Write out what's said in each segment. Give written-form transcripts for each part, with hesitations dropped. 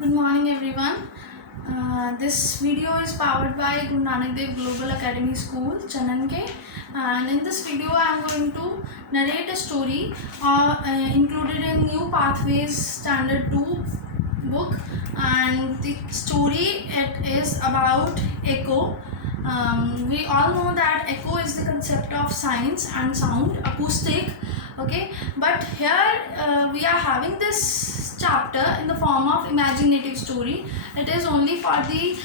Good morning everyone. This video is powered by Guru Nanak Dev Global Academy School, Chananke. And in this video I am going to narrate a story included in New Pathways Standard 2 book. And the story it is about echo. We all know that echo is the concept of science and sound, acoustic. Okay, but here we are having this chapter in the form of imaginative story. It is only for the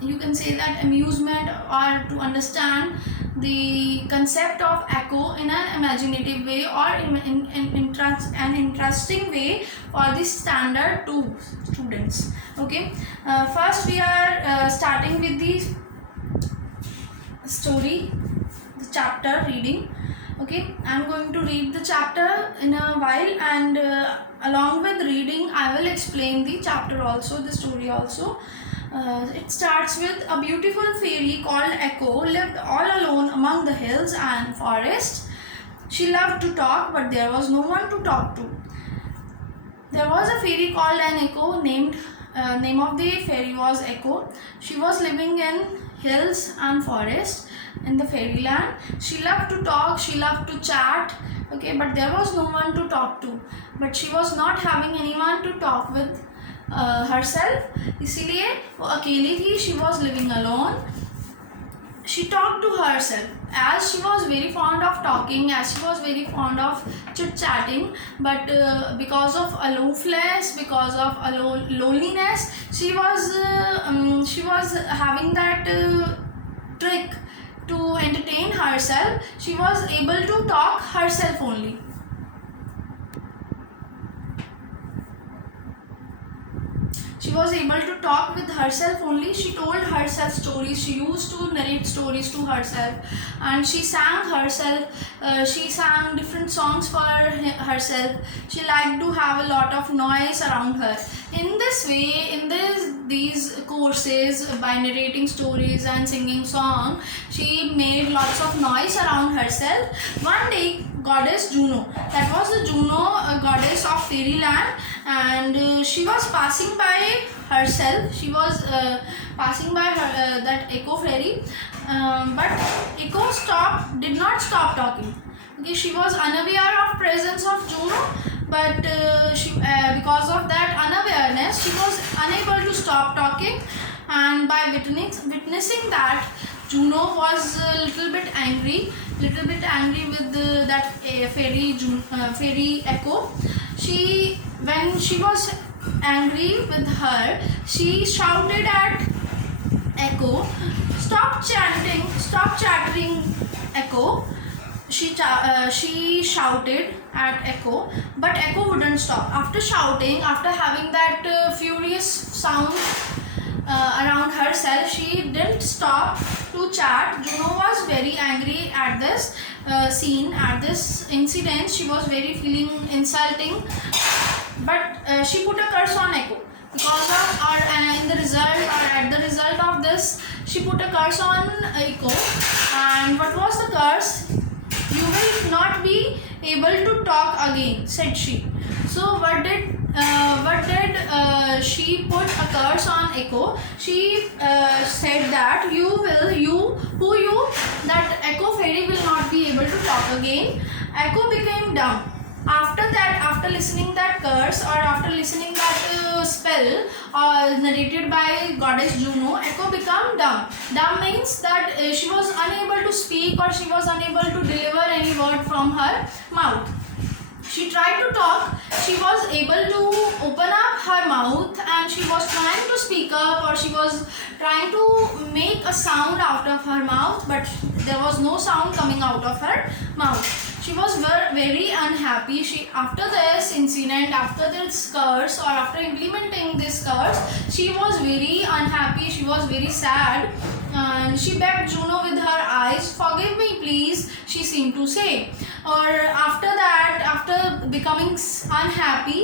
you can say that amusement or to understand the concept of echo in an imaginative way or in an interesting way for the standard 2 students. Okay, first we are starting with the story, the chapter reading. Okay, I'm going to read the chapter in a while, and along with reading I will explain the chapter also, the story also. It starts with a beautiful fairy called Echo lived all alone among the hills and forests. She loved to talk, but there was no one to talk to. There was a fairy called an Echo. Name of the fairy was Echo. She was living in hills and forests in the fairyland. She loved to talk, she loved to chat. Okay, but there was no one to talk to. But she was not having anyone to talk with herself. इसीलिए वो अकेली थी. She was living alone. She talked to herself, as she was very fond of talking, as she was very fond of chit chatting, but because of aloofness, because of loneliness, she was having that trick to entertain herself. She was able to talk herself only. She was able to talk with herself only. She told herself stories. She used to narrate stories to herself, and she sang herself. She sang different songs for herself. She liked to have a lot of noise around her. In this way, in these courses, by narrating stories and singing song, she made lots of noise around herself. One day, goddess Juno, that was the Juno goddess of fairyland, and she was passing by herself. She was passing by her that Echo fairy, but Echo did not stop talking. Okay, she was unaware of presence of Juno, but because of that unawareness, she was unable to stop talking. And by witnessing that, Juno was a little bit angry with that fairy Echo. When she was angry with her, she shouted at Echo, "Stop chanting! Stop chattering, Echo!" She shouted at Echo, but Echo wouldn't stop. After shouting, after having that furious sound around herself, she didn't stop to chat. Juno was very angry at this scene, at this incident. She was very feeling insulting, but she put a curse on Echo because of at the result of this, she put a curse on Echo. And what was the curse? "You will not be able to talk again," said she. So what did she put a curse on Echo? She said that that Echo fairy will not be able to talk again. Echo became dumb. After that, after listening that curse, or after listening that spell narrated by goddess Juno, Echo became dumb. Dumb means that she was unable to speak, or she was unable to deliver any word from her mouth. She tried to talk. She was able to open up her mouth, and she was trying to speak up, or she was trying to make a sound out of her mouth, but there was no sound coming out of her mouth. She was very unhappy. After this incident, after this curse, or after implementing this curse, she was very unhappy. She was very sad, and she begged Juno with her eyes, "Forgive me, please," she seemed to say. Or after that, after becoming unhappy,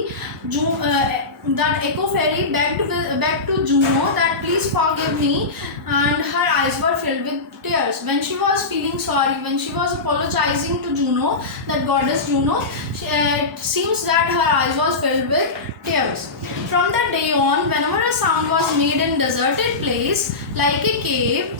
that Echo fairy begged to Juno that, "Please forgive me," and her eyes were filled with tears. When she was feeling sorry, when she was apologizing to Juno, that goddess Juno, it seems that her eyes was filled with tears. From that day on, whenever a sound was made in deserted place like a cave,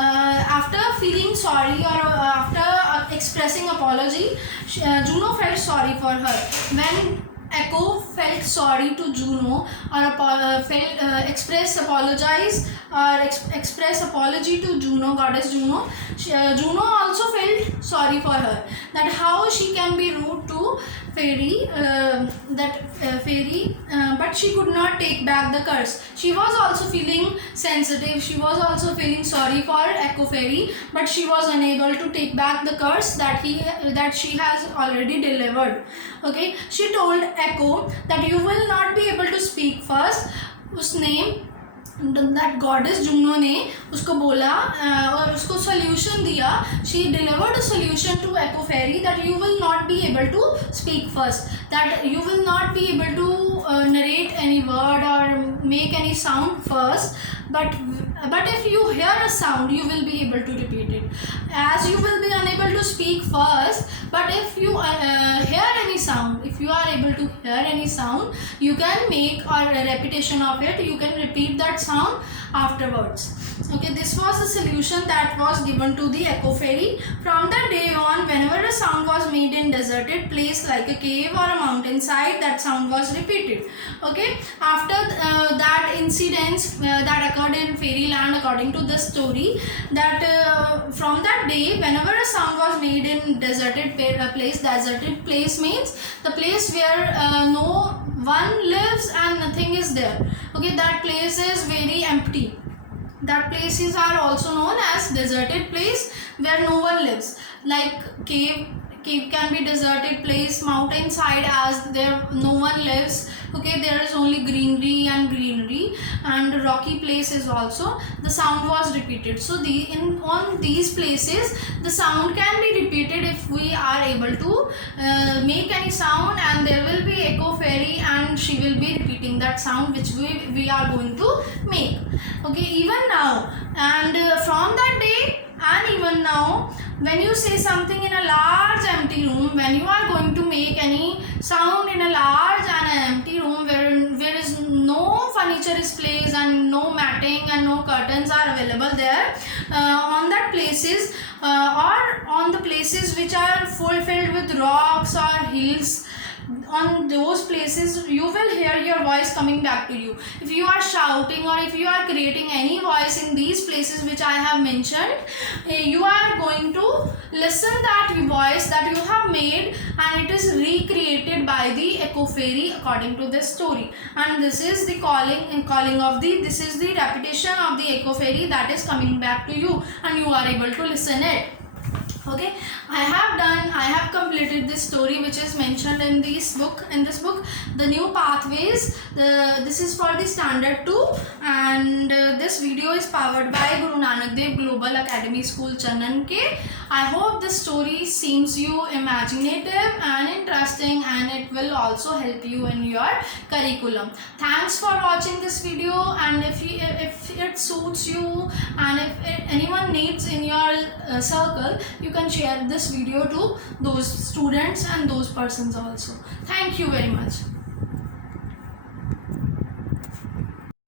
after feeling sorry or after expressing apology, Juno felt sorry for her. When Echo felt sorry to Juno or express apology to Juno, goddess Juno, Juno also felt sorry for her, that how she can be rude to fairy, but she could not take back the curse. She was also feeling sensitive, she was also feeling sorry for Echo Fairy, but she was unable to take back the curse that she has already delivered. Okay, she told Echo that you will not be able to speak first. उसने that goddess Juno ने उसको बोला और उसको solution दिया. She delivered a solution to Echo Fairy that you will not be able to speak first, that you will not be able to narrate any word or make any sound first, but if you hear a sound you will be able to repeat it. As you will be unable to speak first, but if you hear any sound, if you are able to hear any sound, you can make a repetition of it, you can repeat that sound afterwards. Okay, this was the solution that was given to the Echo Fairy. From that day on, whenever a sound was made in deserted place like a cave or a mountainside, that sound was repeated. Okay, after that incidents that occurred in fairyland, according to this story, that from that day, whenever a sound was made in deserted place means the place where no one lives and nothing is there. Okay, that place is very empty. That places are also known as deserted place where no one lives. Like cave can be deserted place, mountainside as there no one lives. Okay, there is only greenery, and rocky places also the sound was repeated. So on these places the sound can be repeated if we are able to make any sound, and there will be Echo Fairy and she will be repeating that sound which we are going to make. Okay, even now and from that day and even now, when you say something in a large empty room, when you are going to make any sound in a large and empty room where is no furniture is placed and no matting and no curtains are available there, on that places or on the places which are filled with rocks or hills, on those places you will hear your voice coming back to you. If you are shouting or if you are creating any voice in these places which I have mentioned, you are going to listen that voice that you have made, and it is recreated by the Echo Fairy according to this story. And this is the this is the repetition of the Echo Fairy that is coming back to you, and you are able to listen it. Okay, I have completed this story which is mentioned in this book, The New Pathways. This is for the standard 2, and this video is powered by Guru Nanak Dev Global Academy School Channankhe. I hope this story seems you imaginative and interesting, and it will also help you in your curriculum. Thanks for watching this video, and if it suits you and if anyone needs in your circle, you can share this video to those students and those persons also. Thank you very much.